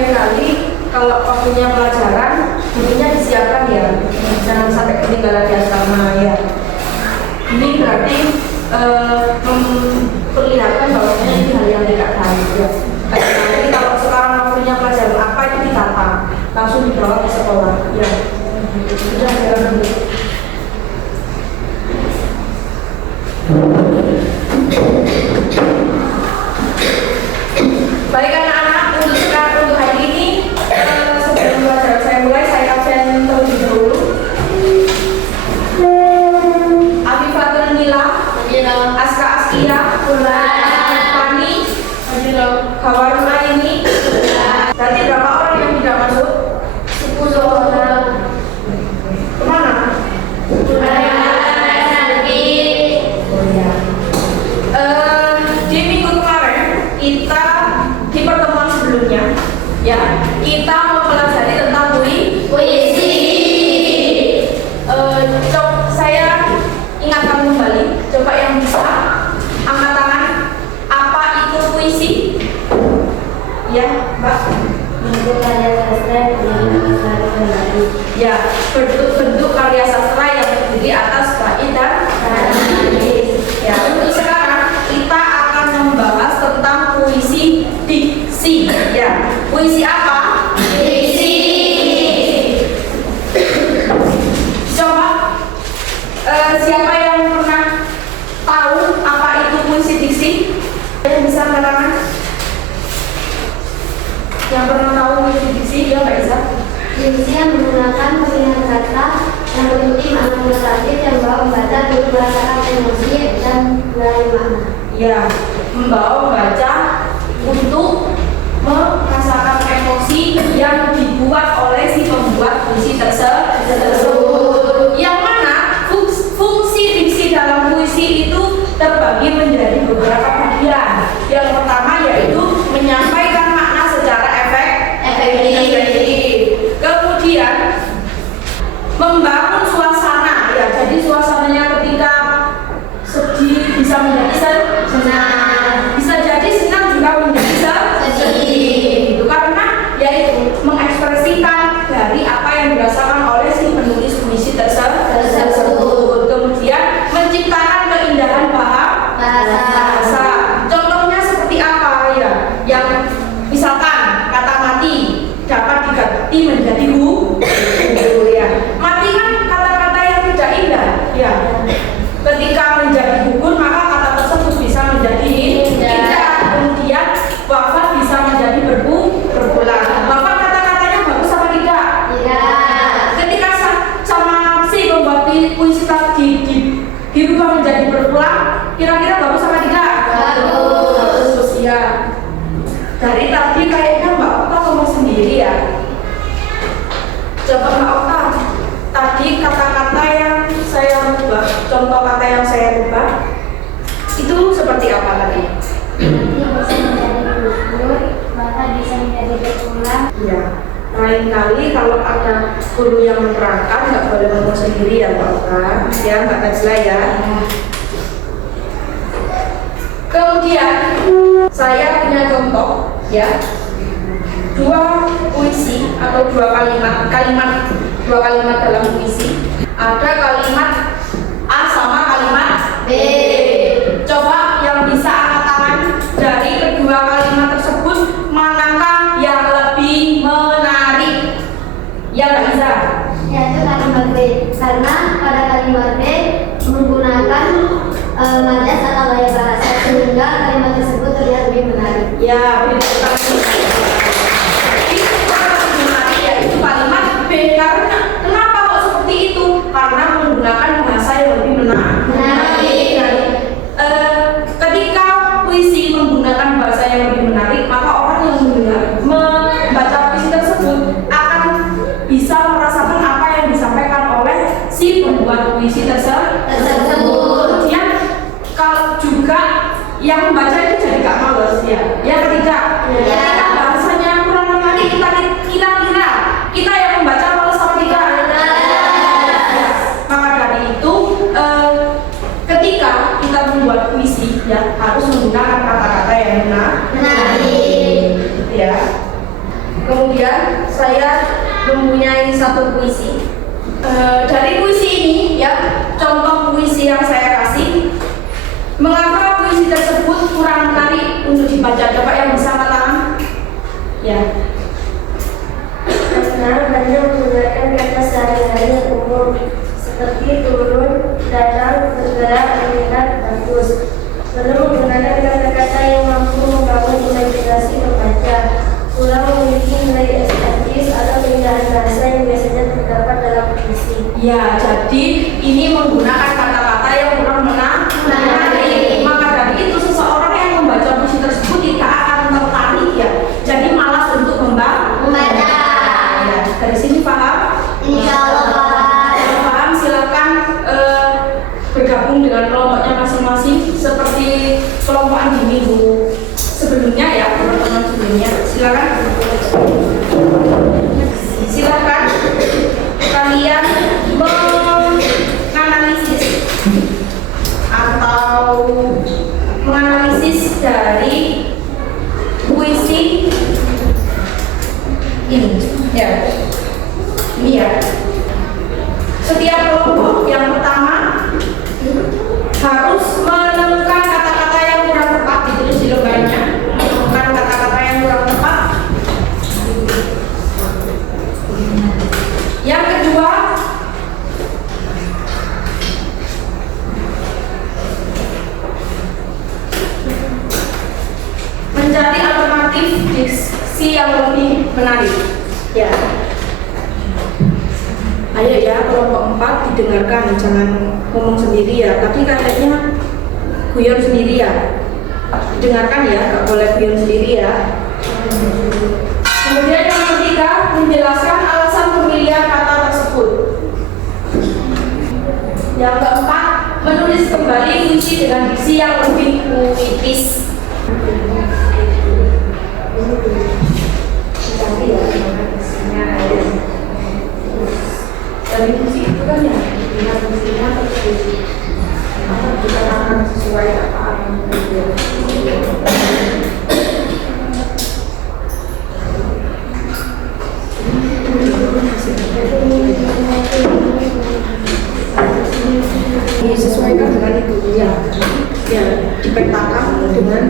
lain kali kalau waktunya pelajaran bukunya disiapkan ya, jangan sampai ketinggalan di asrama ya. Ini berarti memperlihatkan bahwasanya ini hal yang tidak baik ya. Jadi kalau sekarang waktunya pelajaran apa itu ditata, langsung dibawa ke sekolah ya. Sudah jalan dulu. Baik anak-anak, untuk hari ini sebelum pelajaran saya mulai, saya absen terlebih dahulu. Afifatul Nila, Aska Askia, Fani, Hawaruna ini. Berarti berapa orang yang tidak masuk? 10 orang. Kemana? Di minggu kemarin kita di pertemuan sebelumnya ya kita mempelajari tentang puisi. Saya ingatkan kembali, coba yang bisa angkat tangan. Apa itu puisi? Ya, Mbak. Bentuk karya sastra yang terdiri Ya, bentuk karya sastra yang terdiri atas bait dan baris. Ya, untuk sekarang kita akan membahas tentang puisi diksi. Ya, puisi apa? Diksi. Coba siapa yang pernah tahu apa itu puisi diksi? Yang bisa mengatakan? Yang pernah tahu puisi diksi? Ya, Mbak Isa. Diksi yang menggunakan pemilihan kata yang memiliki makna negatif yang membawa pembaca untuk merasakan emosi dan meraih makna. Ya, membawa pembaca untuk merasakan emosi yang dibuat oleh si pembuat puisi tersebut. Yang mana fungsi diksi dalam puisi itu terbagi menjadi beberapa bagian. Yang pertama yaitu menyampaikan makna secara efektif. Kemudian membangun suasana, ya jadi suasananya ketika sedih bisa menjadi senang, bisa jadi senang juga menjadi sedih. Itu karena yaitu mengekspresikan dari apa yang dirasakan oleh si penulis puisi tersebut. Kemudian menciptakan keindahan bahasa. Contohnya seperti apa ya? Yang misalkan kata mati dapat diganti menjadi ya. Mati kan kata-kata yang tidak indah ya. Ketika menjadi gugur maka kata tersebut bisa menjadi indah. Kemudian wafat bisa menjadi berpulang. Wafat kata-katanya bagus apa tidak? Iya. Ketika sama si pembuat puisi tadi dirubah menjadi berpulang, kira-kira bagus apa tidak? Bagus ya. Dari tadi kayaknya Mbak Okta ngomong sendiri ya. Coba Mbak Okta, tadi kata-kata yang saya rubah, contoh kata yang saya rubah itu seperti apa tadi? Yang bisa menjadi gugur, bahkan bisa menjadi berulang. Ya, lain kali kalau ada guru yang menerangkan nggak boleh ngomong sendiri ya Mbak Okta, ya Mbak Najla ya. Kemudian saya punya contoh ya, dua puisi atau dua kalimat dalam puisi. Ada kalimat A sama kalimat B. Coba yang bisa angkat tangan dari kedua kalimat tersebut, manakah yang lebih menarik? Ya Mbak Isa. Yaitu kalimat B, karena pada kalimat B menggunakan majas atau gaya bahasa sehingga kalimat tersebut terlihat lebih menarik. Ya, betul sekali. Itu lebih menarik yaitu kalimat B. Karena kenapa kok seperti itu? Karena menggunakan bahasa yang lebih menarik. Ketika puisi menggunakan bahasa yang lebih menarik, maka orang yang membaca puisi tersebut akan bisa merasakan apa yang disampaikan oleh si pembuat puisi tersebut. Kemudian kalau juga yang membaca itu jadi gak males ya. Ya ketika Kemudian saya mempunyai satu puisi. Dari puisi ini ya, contoh puisi yang saya kasih. Mengapa puisi tersebut kurang menarik untuk dibaca? Coba yang bisa angkat tangan. Ya. Karena hanya menggunakan kata sehari-hari yang umum seperti turun, datang, bergerak, meningkat, bagus. Perlu menggunakan kata-kata yang mampu membangun imajinasi pembaca. Kurang memiliki nilai estetis atau keindahan bahasa yang biasanya terdapat dalam puisi. Ya, jadi ini menggunakan kata-kata yang kurang menarik. Maka dari itu seseorang yang membaca puisi tersebut tidak akan tertarik ya. Jadi malas untuk membaca. Ya, dari sini paham? Insya Allah paham. Kalau paham silakan bergabung dengan kelompoknya masing-masing seperti kelompokan di minggu sebelumnya ya, teman-teman sebelumnya. Silakan kalian menganalisis dari puisi ini ya. Ini ya. Setiap kelompok yang pertama harus menemukan kata-kata yang kurang tepat, ditulis di lembarnya. Menemukan kata-kata yang kurang tepat. Yang kedua, mencari alternatif diksi yang lebih menarik. Ya. Ayo ya, kelompok 4 didengarkan, jangan ngomong sendiri ya. Tapi kayaknya guyon sendiri ya. Dengarkan ya, nggak boleh guyon sendiri ya. Kemudian yang ketiga, menjelaskan alasan pemilihan kata tersebut. Yang keempat, menulis kembali puisi dengan diksi yang lebih puitis. Dari puisi itu kan ya, dengan puisinya terus kita akan sesuai apa yang disesuaikan dengan itu ya, dipetakan dengan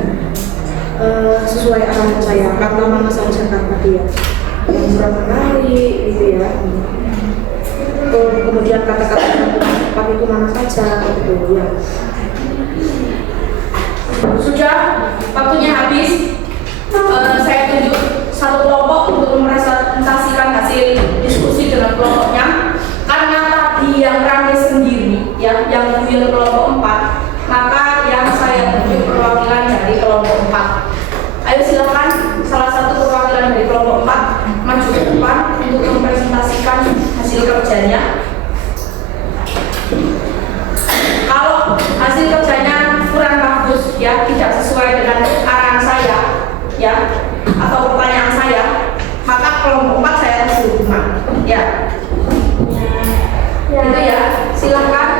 sesuai arahan saya, kata mana saja kata dia yang kurang menarik gitu ya. Kemudian kata-kata yang tepat itu mana saja gitu ya. Sudah, waktunya habis. Saya tunjuk satu kelompok untuk mempresentasikan hasil diskusi dengan kelompoknya. Karena tadi yang rame sendiri ya, yang guyon kelompok 4, maka yang saya tunjuk perwakilan dari kelompok 4. Ayo silakan salah satu perwakilan dari kelompok 4 maju ke depan untuk mempresentasikan hasil kerjanya. Kalau hasil kerjanya kurang bagus ya, tidak sesuai dengan arahan saya ya, atau pertanyaan saya, maka kelompok 4 saya kasih hukuman ya. Itu ya, silakan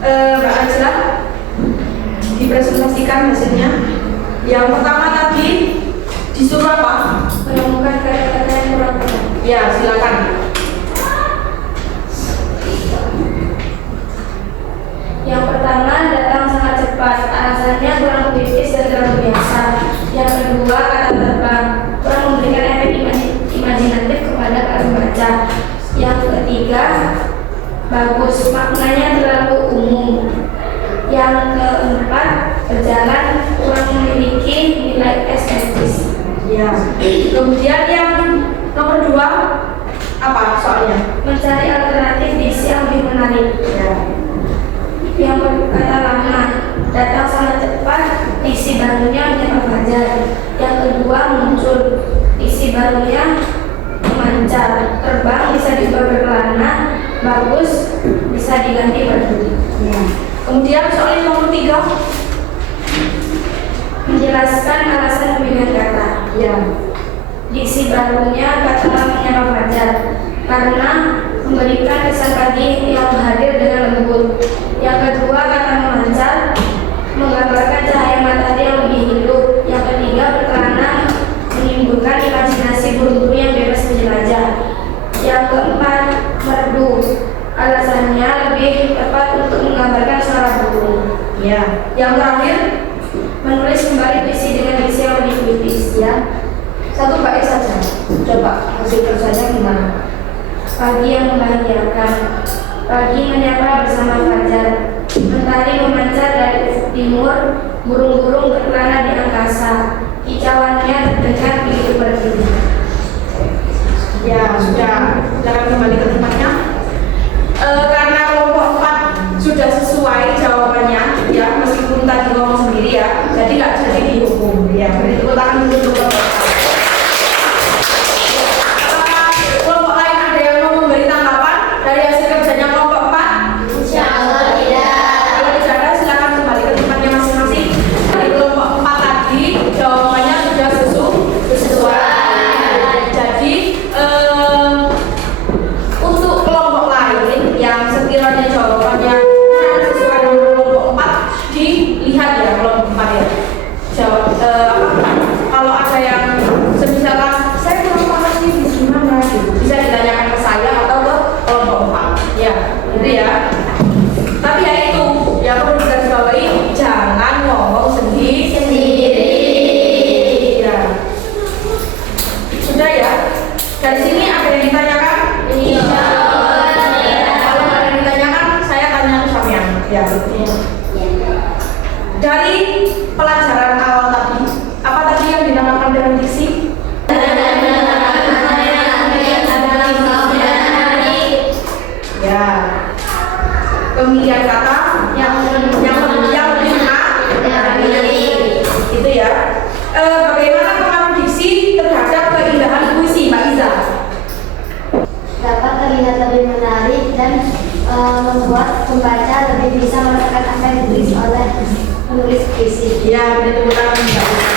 Mbak Najla dipresentasikan hasilnya. Yang pertama tadi disuruh apa? Menemukan kata-kata yang kurang tepat. Ya, silakan. Yang pertama, datang sangat cepat, alasannya kurang puitis dan terlalu biasa. Yang kedua, kata terbang, kurang memberikan efek imajinatif kepada para pembaca. Yang ketiga, bagus, maknanya terlalu umum. Yang keempat, berjalan, kurang memiliki nilai estetis. Ya. Kemudian yang nomor 2 apa soalnya? Mencari alternatif diksi yang lebih menarik. Ya. Yang kata lama, datang sangat cepat, isi barunya menyebar fajar. Yang kedua, muncul, isi barunya memancar, terbang bisa diubah berkelana, bagus bisa diganti berduri. Ya. Kemudian soal yang nomor 3, menjelaskan alasan pemilihan kata. ya. Diksi barunya kata lamanya fajar karena memberikan kesan pagi yang hadir dengan lembut. Yang kedua, kata memancar, menggambarkan cahaya matahari yang lebih hidup. Yang ketiga, berkelana, menimbulkan burung-burung yang bebas menjelajah. Yang keempat, merdu. Alasannya lebih tepat untuk menggambarkan suara burung. Ya. Yang terakhir, Menulis kembali puisi dengan diksi yang lebih puitis. ya, satu bait saja. Coba hasil kerjanya gimana? Pagi yang membahagiakan, pagi menyapa bersama fajar. Mentari memancar dari ufuk timur, burung-burung berkelana di angkasa. Kicauannya terdengar begitu merdu. Ya, sudah. Silakan kembali ke tempatnya. Karena kelompok 4 sudah sesuai jawabannya, ya, meskipun tadi ngomong sendiri ya, jadi nggak jadi dihukum. Ya, beri tepuk tangan dulu untuk kelompok 4. Kelompok lain ada yang mau memberi tanggapan dari hasil kerjanya kelompok 4? Insya Allah tidak. Kalau tidak ada, silakan kembali ke tempatnya masing-masing. Dari kelompok 4 tadi jawabannya sudah sesuai. Jadi untuk kelompok lain yang sekiranya jawabannya sesuai dengan kelompok 4, dilihat ya kelompok 4 ya. Kalau ada yang misalkan saya kurang paham ini gimana gitu, bisa ditanyakan ke saya atau ke kelompok 4 ya, gitu ya. Tapi ya itu yang perlu digarisbawahi, jangan ngomong sendiri ya. Sudah ya. Dari sini ada yang ditanyakan? Iya. Kalau ada yang ditanyakan, saya tanya ke sampean. Ya. Dari pelajaran awal tadi, apa tadi yang dinamakan dengan diksi? Ya. Pemilihan kata yang lebih itu ya. Bagaimana pengaruh diksi terhadap keindahan puisi, Mbak Iza? Dapat terlihat lebih menarik dan membuat pembaca lebih bisa merasakan apa yang ditulis oleh penulis puisi. Ya, benar-benar Mbak Iza.